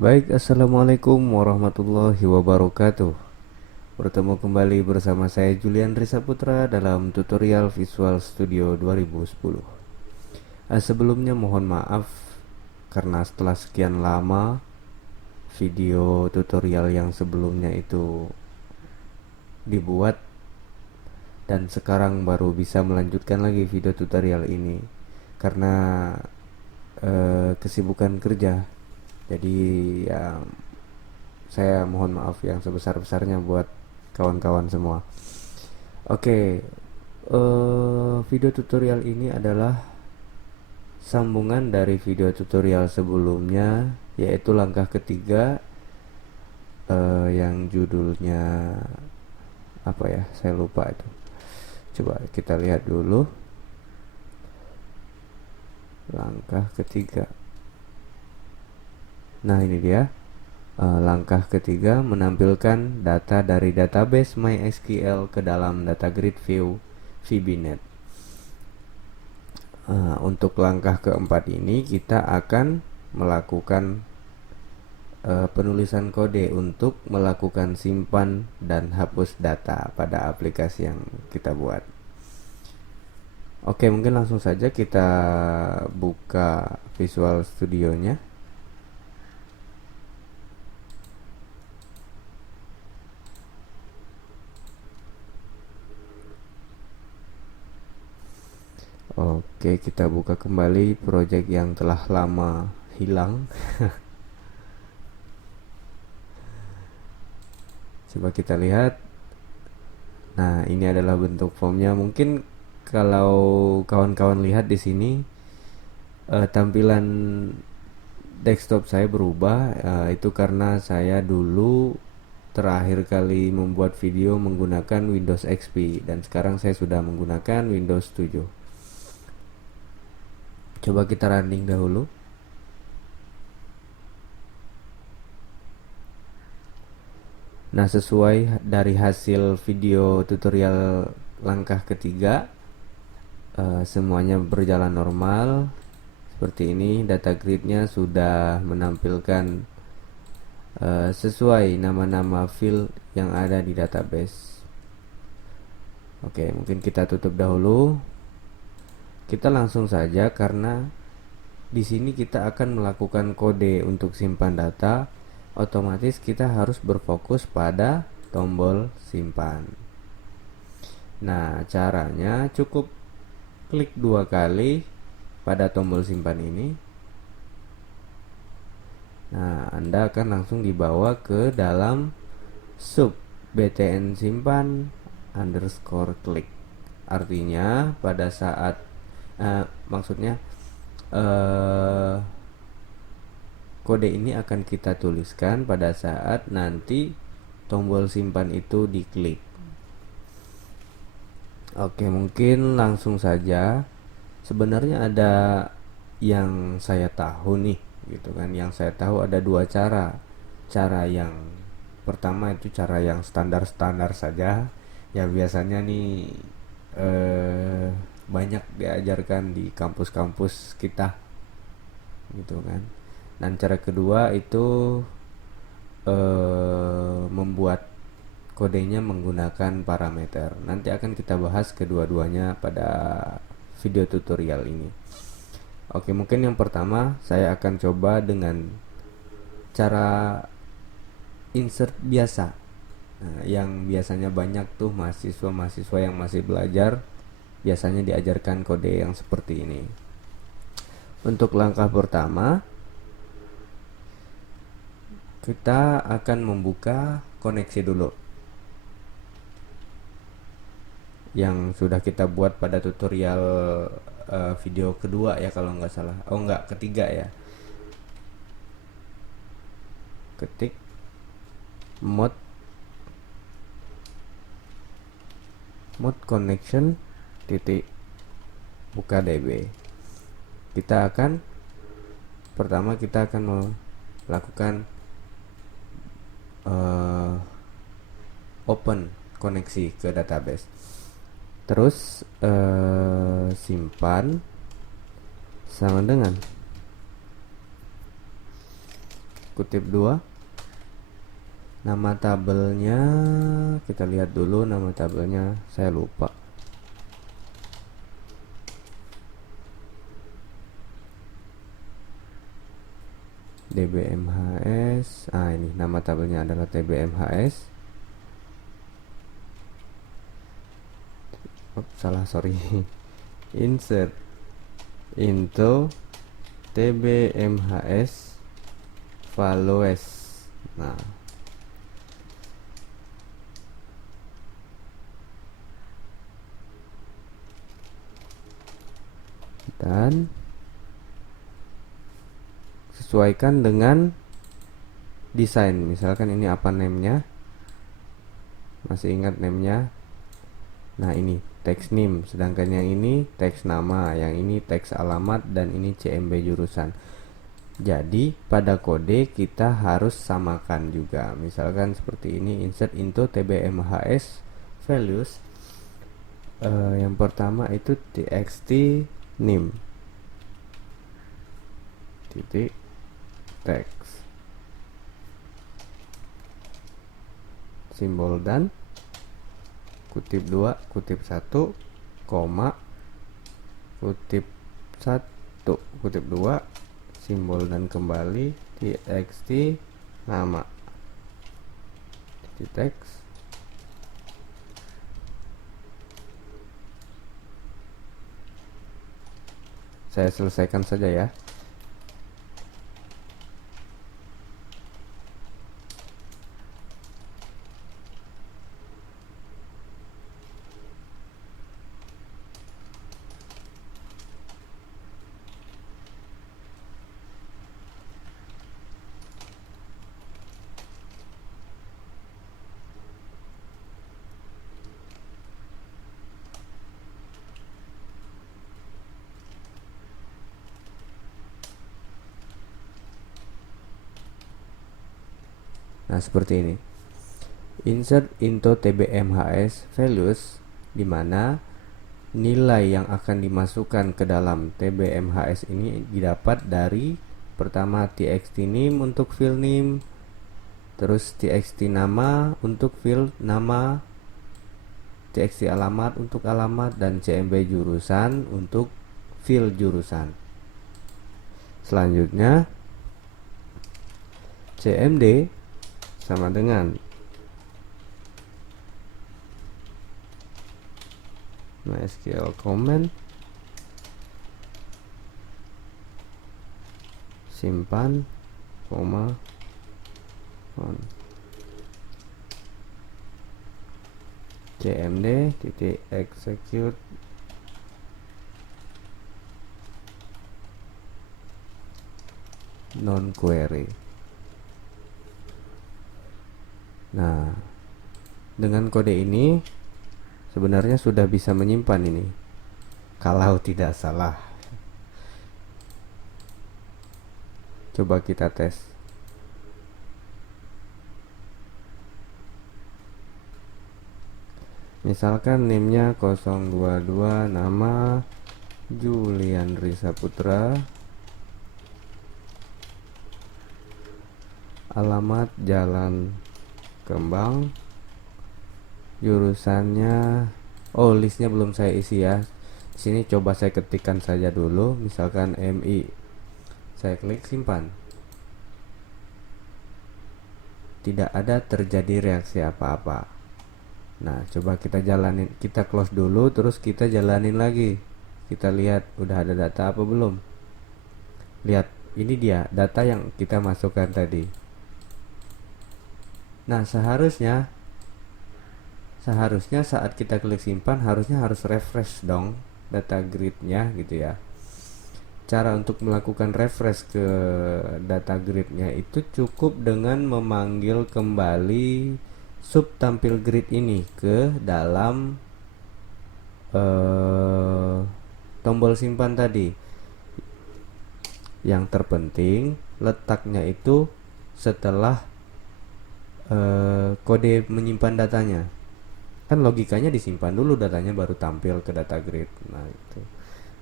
Baik, assalamualaikum warahmatullahi wabarakatuh. Bertemu kembali bersama saya Julian Risa Putra dalam tutorial Visual Studio 2010. Sebelumnya mohon maaf karena setelah sekian lama video tutorial yang sebelumnya itu dibuat dan sekarang baru bisa melanjutkan lagi video tutorial ini karena kesibukan kerja. Jadi ya saya mohon maaf yang sebesar-besarnya buat kawan-kawan semua. Oke, video tutorial ini adalah sambungan dari video tutorial sebelumnya, yaitu langkah ketiga, yang judulnya apa ya? Saya lupa itu. Coba kita lihat dulu. Langkah ketiga. Nah, ini dia. Langkah ketiga, menampilkan data dari database MySQL ke dalam data grid view VBNet. Untuk langkah keempat ini kita akan melakukan penulisan kode untuk melakukan simpan dan hapus data pada aplikasi yang kita buat. Oke, mungkin langsung saja kita buka Visual Studio-nya. Oke, kita buka kembali project yang telah lama hilang. Coba kita lihat. Nah, ini adalah bentuk formnya. Mungkin kalau kawan-kawan lihat di sini, tampilan desktop saya berubah. Itu karena saya dulu terakhir kali membuat video menggunakan Windows XP dan sekarang saya sudah menggunakan Windows 7. Coba kita running dahulu. Nah, sesuai dari hasil video tutorial langkah ketiga, semuanya berjalan normal. Seperti ini, data gridnya sudah menampilkan sesuai nama-nama field yang ada di database. Oke, mungkin kita tutup dahulu. Kita langsung saja karena di sini kita akan melakukan kode untuk simpan data. Otomatis kita harus berfokus pada tombol simpan. Nah, caranya cukup klik 2 kali pada tombol simpan ini. Nah, Anda akan langsung dibawa ke dalam sub btn simpan underscore klik. Artinya pada saat maksudnya kode ini akan kita tuliskan pada saat nanti tombol simpan itu diklik. Oke, mungkin langsung saja. Sebenarnya ada yang saya tahu nih, gitu kan. Yang saya tahu ada dua cara. Cara yang pertama itu cara yang standar-standar saja. Ya biasanya nih banyak diajarkan di kampus-kampus kita, gitu kan. Dan cara kedua itu membuat kodenya menggunakan parameter. Nanti akan kita bahas kedua-duanya pada video tutorial ini. Oke, mungkin yang pertama saya akan coba dengan cara insert biasa. Nah, yang biasanya banyak tuh mahasiswa-mahasiswa yang masih belajar biasanya diajarkan kode yang seperti ini. Untuk langkah pertama, kita akan membuka koneksi dulu yang sudah kita buat pada tutorial video kedua ya kalau nggak salah. Oh nggak, ketiga ya. Ketik mod connection titik buka db. Pertama kita akan melakukan open koneksi ke database. Terus simpan sama dengan kutip 2. Nama tabelnya kita lihat dulu, nama tabelnya saya lupa. DBMHS. Ini nama tabelnya adalah TBMHS. Sorry. Insert into TBMHS values. Dan sesuaikan dengan desain. Misalkan ini apa namenya? Masih ingat namenya? Nah, ini teks name, sedangkan yang ini teks nama, yang ini teks alamat, dan ini CMB jurusan. Jadi pada kode kita harus samakan juga. Misalkan seperti ini, insert into TBMHS values. Yang pertama itu txt name titik teks simbol dan kutip 2 kutip 1 koma kutip 1 kutip 2 simbol dan kembali txt nama titik teks. Saya selesaikan saja ya. Nah, seperti ini. Insert into TBMHS values, di mana nilai yang akan dimasukkan ke dalam TBMHS ini didapat dari pertama txt name untuk field name, terus txt nama untuk field nama, txt alamat untuk alamat, dan cmb jurusan untuk field jurusan. Selanjutnya cmd sama dengan MySQL comment simpan koma on cmd titik execute non query. Nah, dengan kode ini sebenarnya sudah bisa menyimpan ini, kalau tidak salah. Coba kita tes. Misalkan name-nya 022, nama Julian Risa Putra, alamat Jalan Kembang, jurusannya listnya belum saya isi ya. Di sini coba saya ketikkan saja dulu, misalkan MI. Saya klik simpan. Tidak ada terjadi reaksi apa-apa. Nah, coba kita jalanin, kita close dulu, terus kita jalanin lagi. Kita lihat udah ada data apa belum. Lihat, ini dia data yang kita masukkan tadi. Nah, seharusnya saat kita klik simpan harus refresh dong data gridnya gitu ya. Cara untuk melakukan refresh ke data gridnya itu cukup dengan memanggil kembali sub tampil grid ini ke dalam tombol simpan tadi. Yang terpenting letaknya itu setelah kode menyimpan datanya. Kan logikanya disimpan dulu datanya baru tampil ke data grid. Nah, itu.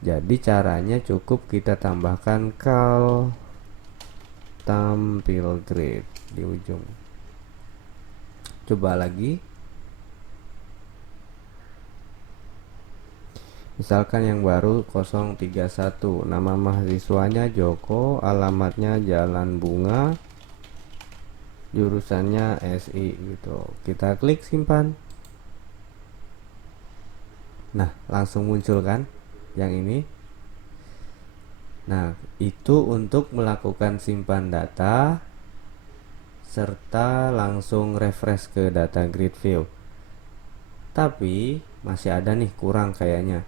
Jadi caranya cukup kita tambahkan call tampil grid di ujung. Coba lagi. Misalkan yang baru 031, nama mahasiswanya Joko, alamatnya Jalan Bunga, jurusannya SI gitu. Kita klik simpan. Nah, langsung muncul kan yang ini. Nah, itu untuk melakukan simpan data serta langsung refresh ke data grid view. Tapi masih ada nih kurang kayaknya.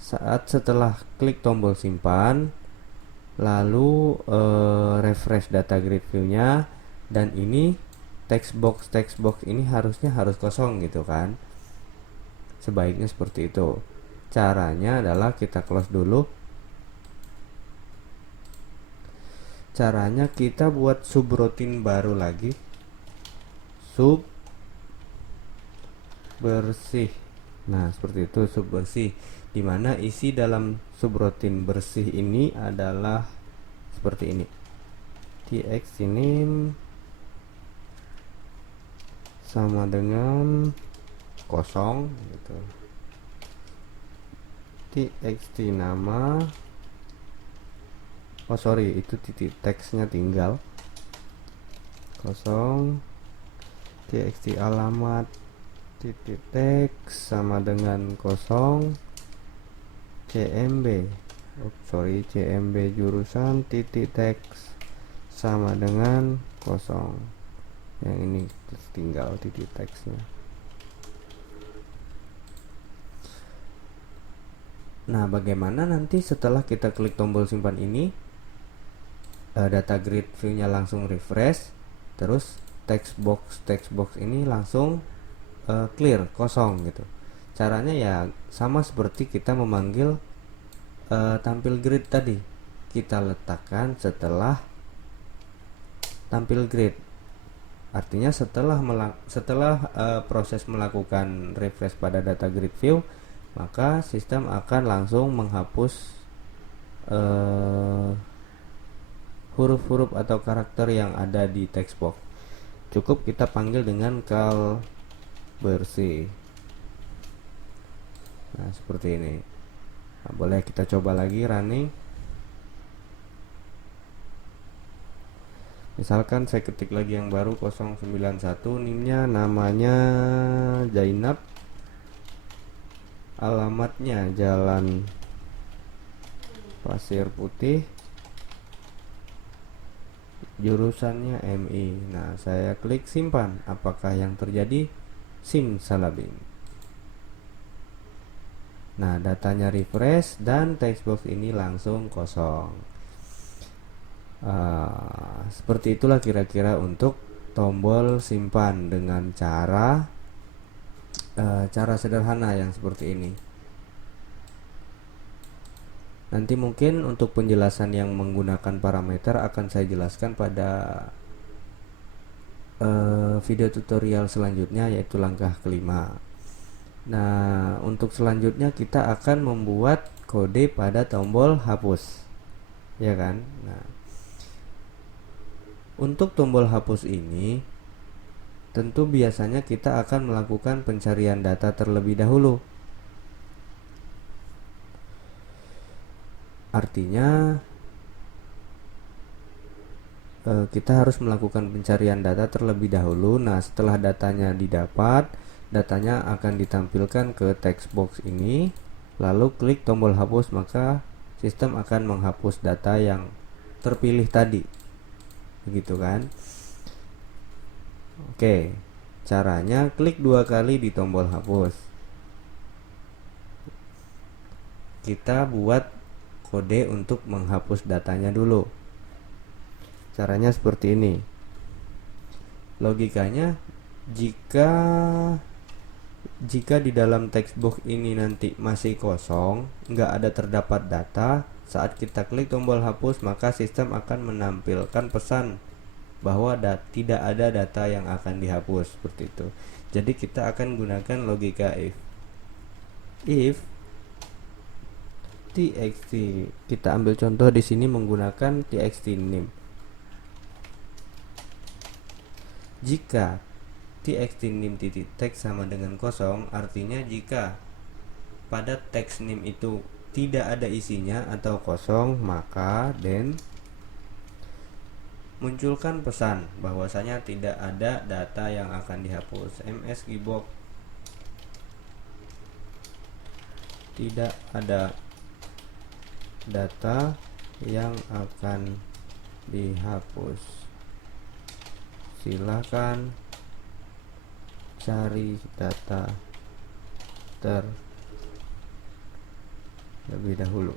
Saat setelah klik tombol simpan, lalu refresh data grid view-nya, dan ini text box ini harusnya harus kosong gitu kan. Sebaiknya seperti itu. Caranya adalah kita close dulu. Caranya kita buat subroutine baru lagi. Sub bersih. Nah, seperti itu, sub bersih, dimana isi dalam subroutine bersih ini adalah seperti ini. Txt name sama dengan kosong gitu. Txt nama, oh sorry, itu titik teksnya tinggal kosong. Txt alamat titik teks sama dengan kosong. cmb, cmb jurusan titik teks sama dengan kosong. Yang ini tinggal titik teksnya. Nah, bagaimana nanti setelah kita klik tombol simpan ini, data grid view-nya langsung refresh, terus text box ini langsung clear, kosong gitu. Caranya ya sama seperti kita memanggil tampil grid tadi. Kita letakkan setelah tampil grid. Artinya setelah proses melakukan refresh pada data grid view, maka sistem akan langsung menghapus huruf-huruf atau karakter yang ada di text box. Cukup kita panggil dengan kal bersih. Nah, seperti ini. Nah, boleh kita coba lagi running. Misalkan saya ketik lagi yang baru 091, NIM-nya namanya Zainab, alamatnya Jalan Pasir Putih, jurusannya MI. Nah, saya klik simpan. Apakah yang terjadi? Simsalabim. Nah, datanya refresh dan text box ini langsung kosong. Seperti itulah kira-kira untuk tombol simpan dengan cara sederhana yang seperti ini. Nanti mungkin untuk penjelasan yang menggunakan parameter akan saya jelaskan pada video tutorial selanjutnya, yaitu langkah kelima. Nah, untuk selanjutnya kita akan membuat kode pada tombol hapus, ya kan? Nah, untuk tombol hapus ini tentu biasanya kita akan melakukan pencarian data terlebih dahulu. Artinya kita harus melakukan pencarian data terlebih dahulu. Nah, setelah datanya didapat, datanya akan ditampilkan ke text box ini, lalu klik tombol hapus, maka sistem akan menghapus data yang terpilih tadi. Begitu kan? Oke, caranya klik 2 kali di tombol hapus. Kita buat kode untuk menghapus datanya dulu. Caranya seperti ini. Logikanya, jika di dalam text box ini nanti masih kosong, nggak ada terdapat data, saat kita klik tombol hapus, maka sistem akan menampilkan pesan bahwa tidak ada data yang akan dihapus, seperti itu. Jadi kita akan gunakan logika if txt, kita ambil contoh di sini menggunakan txt name. Jika txt nim titik text sama dengan kosong, artinya jika pada teks nim itu tidak ada isinya atau kosong, maka then munculkan pesan bahwasanya tidak ada data yang akan dihapus. msgbox tidak ada data yang akan dihapus. Silakan cari data terlebih dahulu.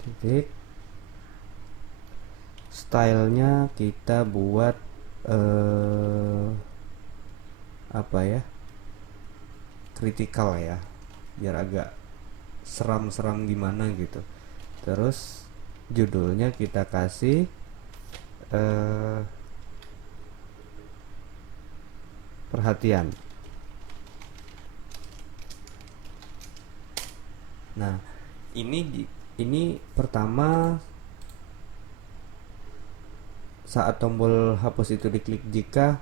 Titik. Stylenya kita buat apa ya, kritikal ya, biar agak seram-seram gimana gitu. Terus judulnya kita kasih perhatian. Nah, ini pertama saat tombol hapus itu diklik jika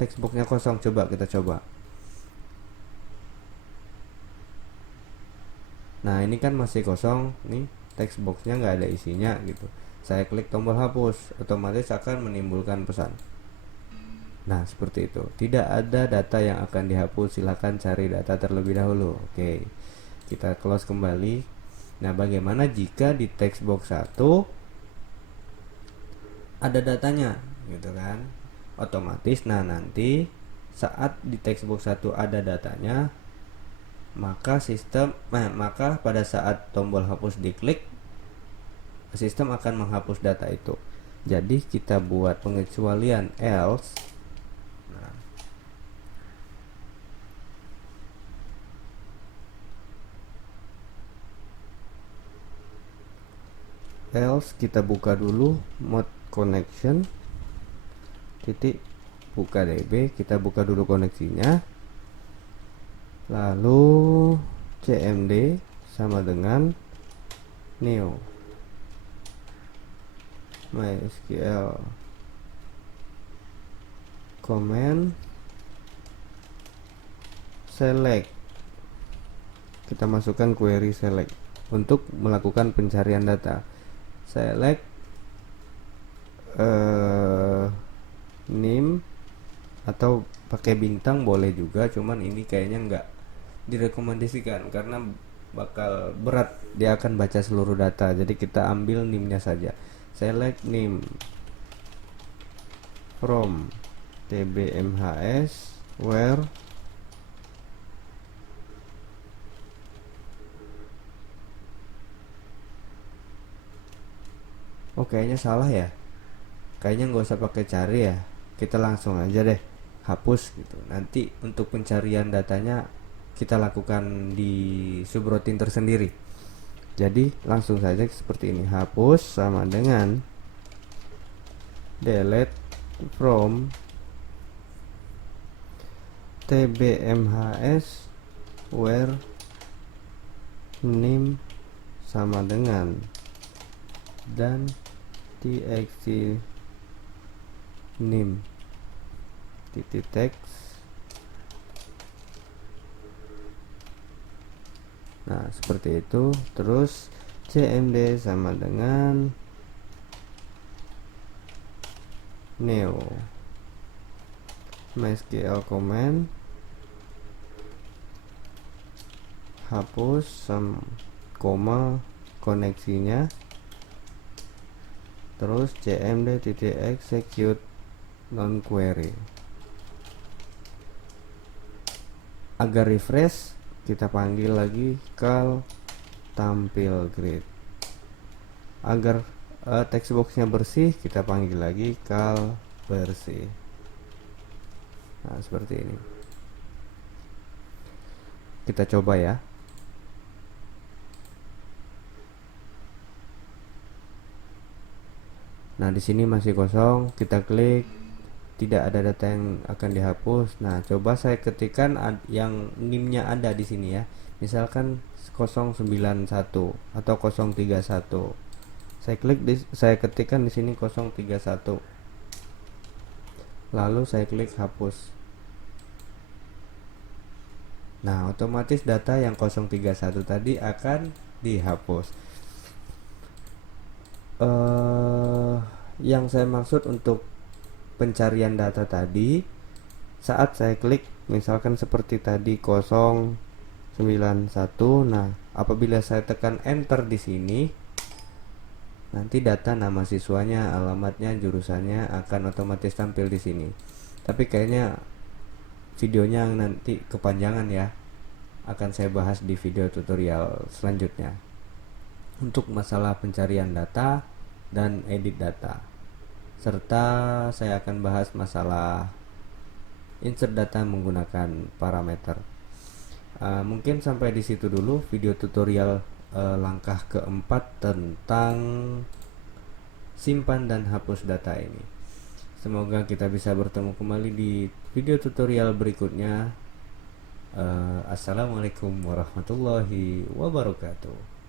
textboxnya kosong. Coba kita coba. Nah, ini kan masih kosong nih, textboxnya nggak ada isinya gitu. Saya klik tombol hapus, otomatis akan menimbulkan pesan. Nah, seperti itu. Tidak ada data yang akan dihapus, silakan cari data terlebih dahulu. Oke, kita close kembali. Nah, bagaimana jika di textbox 1 ada datanya gitu kan? Otomatis nanti saat di textbox 1 ada datanya, maka maka pada saat tombol hapus diklik, sistem akan menghapus data itu. Jadi kita buat pengecualian else. Nah, else kita buka dulu mode connection, titik buka DB, kita buka dulu koneksinya, lalu cmd sama dengan new MySQL command select, kita masukkan query select untuk melakukan pencarian data. Select name atau pakai bintang boleh juga, cuman ini kayaknya nggak direkomendasikan karena bakal berat, dia akan baca seluruh data. Jadi kita ambil name-nya saja. Select name from tbmhs where kayaknya salah ya, kayaknya nggak usah pakai cari ya, kita langsung aja deh hapus gitu. Nanti untuk pencarian datanya kita lakukan di subroutine tersendiri. Jadi langsung saja seperti ini, hapus sama dengan delete from tbmhs where name sama dengan dan txt name titik text. Nah, seperti itu. Terus cmd sama dengan new MySQL command hapus sama koma koneksinya, terus cmd titik execute non query. Agar refresh, kita panggil lagi call tampil grid. Agar textboxnya bersih, kita panggil lagi call bersih. Nah, seperti ini. Kita coba ya. Nah, di sini masih kosong, kita klik, tidak ada data yang akan dihapus. Nah, coba saya ketikkan yang NIM-nya ada di sini ya. Misalkan 091 atau 031. Saya ketikkan di sini 031, lalu saya klik hapus. Nah, otomatis data yang 031 tadi akan dihapus. Yang saya maksud untuk pencarian data tadi, saat saya klik misalkan seperti tadi 091, nah apabila saya tekan enter di sini, nanti data nama siswanya, alamatnya, jurusannya akan otomatis tampil di sini. Tapi kayaknya videonya nanti kepanjangan ya, akan saya bahas di video tutorial selanjutnya untuk masalah pencarian data dan edit data, serta saya akan bahas masalah insert data menggunakan parameter. Mungkin sampai di situ dulu video tutorial langkah keempat tentang simpan dan hapus data ini. Semoga kita bisa bertemu kembali di video tutorial berikutnya. Assalamualaikum warahmatullahi wabarakatuh.